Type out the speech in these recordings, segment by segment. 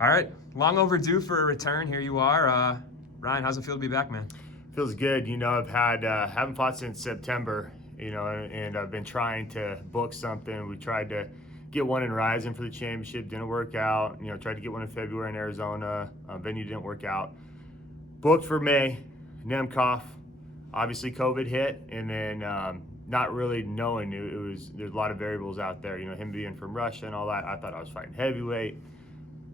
All right, long overdue for a return. Here you are. Ryan, how's it feel to be back, man? Feels good. I've had haven't fought since September. And I've been trying to book something. We tried to get one in Rising for the championship, didn't work out. Tried to get one in February in Arizona. Venue didn't work out. Booked for May, Nemkov. Obviously, COVID hit, and then not really knowing there's a lot of variables out there. Him being from Russia and all that. I thought I was fighting heavyweight.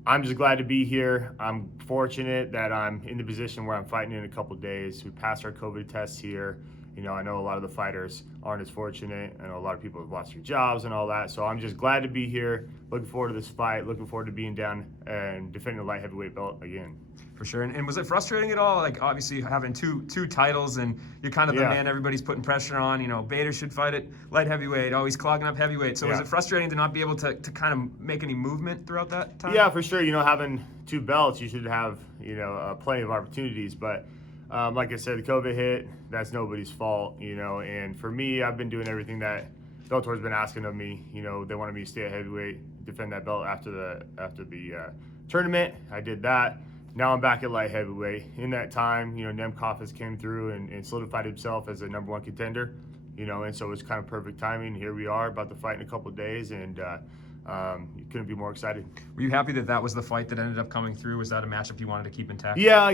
I'm just glad to be here. I'm fortunate that I'm in the position where I'm fighting in a couple days. We passed our COVID tests here. I know a lot of the fighters aren't as fortunate. I know a lot of people have lost their jobs and all that. So I'm just glad to be here. Looking forward to this fight. Looking forward to being down and defending the light heavyweight belt again. For sure. And was it frustrating at all? Like, obviously having two titles, and you're kind of the man everybody's putting pressure on. Bader should fight at light heavyweight, always clogging up heavyweight. So was it frustrating to not be able to kind of make any movement throughout that time? Yeah, for sure. Having two belts, you should have plenty of opportunities. But like I said, the COVID hit. That's nobody's fault. And for me, I've been doing everything that Bellator's been asking of me. They wanted me to stay at heavyweight, defend that belt after the tournament. I did that. Now I'm back at light heavyweight. In that time, Nemkov has came through and solidified himself as a #1 contender, and so it was kind of perfect timing. Here we are, about to fight in a couple of days, and you couldn't be more excited. Were you happy that was the fight that ended up coming through? Was that a matchup you wanted to keep intact? Yeah,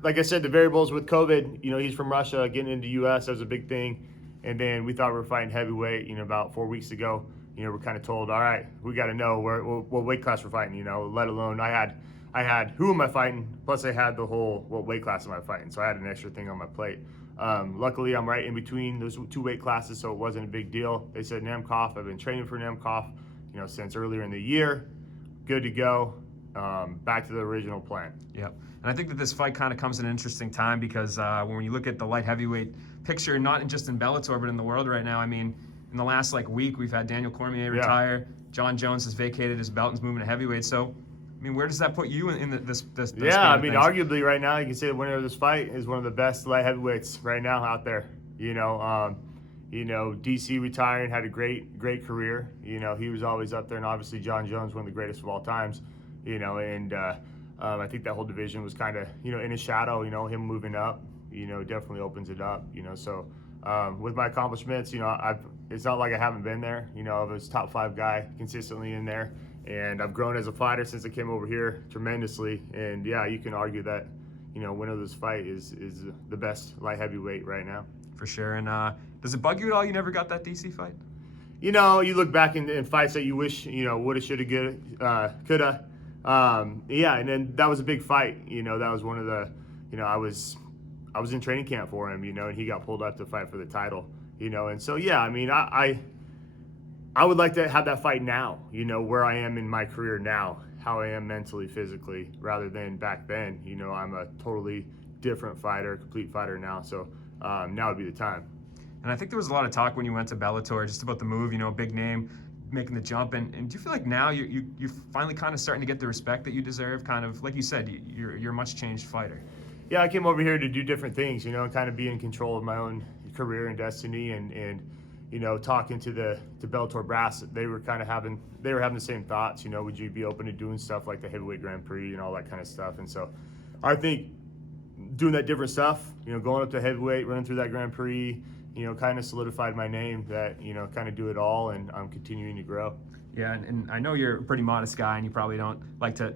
like I said, the variables with COVID, he's from Russia, getting into U.S., that was a big thing. And then we thought we were fighting heavyweight, about 4 weeks ago. We're kind of told, all right, we got to know what weight class we're fighting, let alone I had who am I fighting, plus I had the whole what weight class am I fighting, so I had an extra thing on my plate. Luckily, I'm right in between those two weight classes, so it wasn't a big deal. They said Nemkov. I've been training for Nemkov, since earlier in the year. Good to go. Back to the original plan. Yep. And I think that this fight kind of comes at an interesting time because when you look at the light heavyweight picture, not just in Bellator, but in the world right now, I mean, in the last week, we've had Daniel Cormier retire. John Jones has vacated his belt and is moving to heavyweight. So, I mean, where does that put you in this Yeah, I mean, arguably right now, you can say the winner of this fight is one of the best light heavyweights right now out there. DC retiring, had a great career. He was always up there, and obviously John Jones, one of the greatest of all times. I think that whole division was kind of, in his shadow. Him moving up, definitely opens it up. So with my accomplishments, it's not like I haven't been there. I was top 5 guy consistently in there. And I've grown as a fighter since I came over here tremendously. And yeah, you can argue that, winner of this fight is the best light heavyweight right now. For sure. And does it bug you at all you never got that DC fight? You look back in fights that you wish, woulda, shoulda, coulda. Yeah, and then that was a big fight. That was one of the, I was in training camp for him, and he got pulled up to fight for the title, And so, yeah, I mean, I would like to have that fight now, where I am in my career now, how I am mentally, physically, rather than back then. I'm a totally different fighter, complete fighter now. So now would be the time. And I think there was a lot of talk when you went to Bellator just about the move, a big name, making the jump. And do you feel like now you're finally kind of starting to get the respect that you deserve? Kind of, like you said, you're a much changed fighter. Yeah, I came over here to do different things, and kind of be in control of my own career and destiny, and talking to the Bellator brass, they were having the same thoughts. Would you be open to doing stuff like the heavyweight Grand Prix and all that kind of stuff? And so, I think doing that different stuff, going up to heavyweight, running through that Grand Prix, kind of solidified my name. That kind of do it all, and I'm continuing to grow. Yeah, and I know you're a pretty modest guy, and you probably don't like to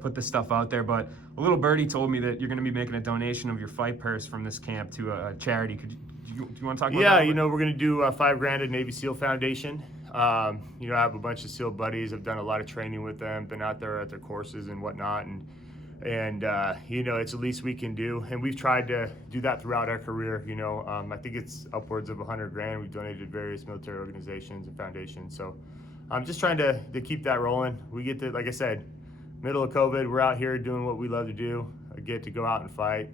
put this stuff out there, but a little birdie told me that you're going to be making a donation of your fight purse from this camp to a charity. Do you want to talk about that? Yeah, we're going to do $5,000 at Navy SEAL Foundation. I have a bunch of SEAL buddies. I've done a lot of training with them, been out there at their courses and whatnot, and it's the least we can do. And we've tried to do that throughout our career. I think it's upwards of $100,000. We've donated to various military organizations and foundations. So I'm just trying to keep that rolling. We get to, like I said, middle of COVID, we're out here doing what we love to do. I get to go out and fight,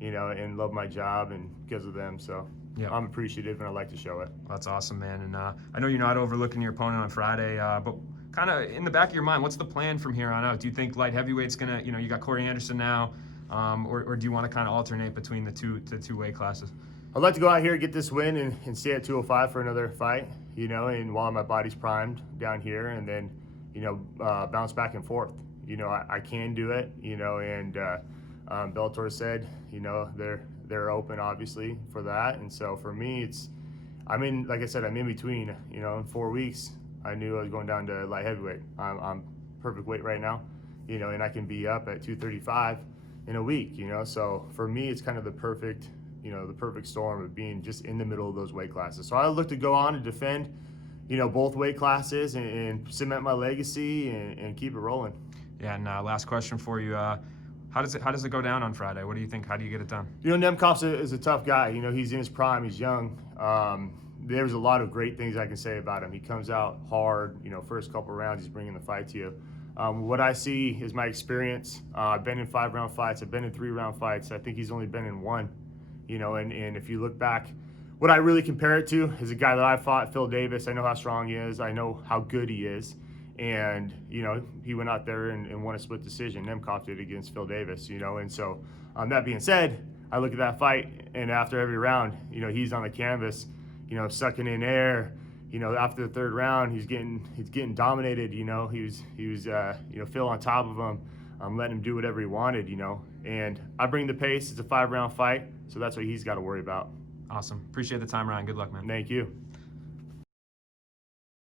and love my job, and because of them. So yeah, I'm appreciative, and I like to show it. That's awesome, man. And I know you're not overlooking your opponent on Friday, but kind of in the back of your mind, what's the plan from here on out? Do you think light heavyweight's gonna, you got Corey Anderson now, or do you want to kind of alternate between the two weight classes? I'd like to go out here, get this win, and stay at 205 for another fight, and while my body's primed down here, and then, bounce back and forth, you know, I can do it, you know, and Bellator said, you know, they're open obviously for that. And so for me, like I said, I'm in between, you know, in 4 weeks, I knew I was going down to light heavyweight. I'm perfect weight right now, you know, and I can be up at 235 in a week, you know. So for me, it's kind of the perfect storm of being just in the middle of those weight classes. So I look to go on and defend, you know, both weight classes and cement my legacy and keep it rolling. Yeah, and last question for you. How does it go down on Friday? What do you think? How do you get it done? You know, Nemkov is a tough guy. You know, he's in his prime. He's young. There's a lot of great things I can say about him. He comes out hard. You know, first couple rounds, he's bringing the fight to you. What I see is my experience. I've been in 5-round fights. I've been in 3-round fights. I think he's only been in 1. You know, and if you look back, what I really compare it to is a guy that I fought, Phil Davis. I know how strong he is. I know how good he is. And, you know, he went out there and won a split decision. Nemkov did against Phil Davis, you know. And so, that being said, I look at that fight, and after every round, you know, he's on the canvas, you know, sucking in air. You know, after the 3rd round, he's getting dominated. You know, he was you know, Phil on top of him. I'm letting him do whatever he wanted, you know. And I bring the pace. It's a 5-round fight, so that's what he's got to worry about. Awesome. Appreciate the time, Ryan. Good luck, man. Thank you.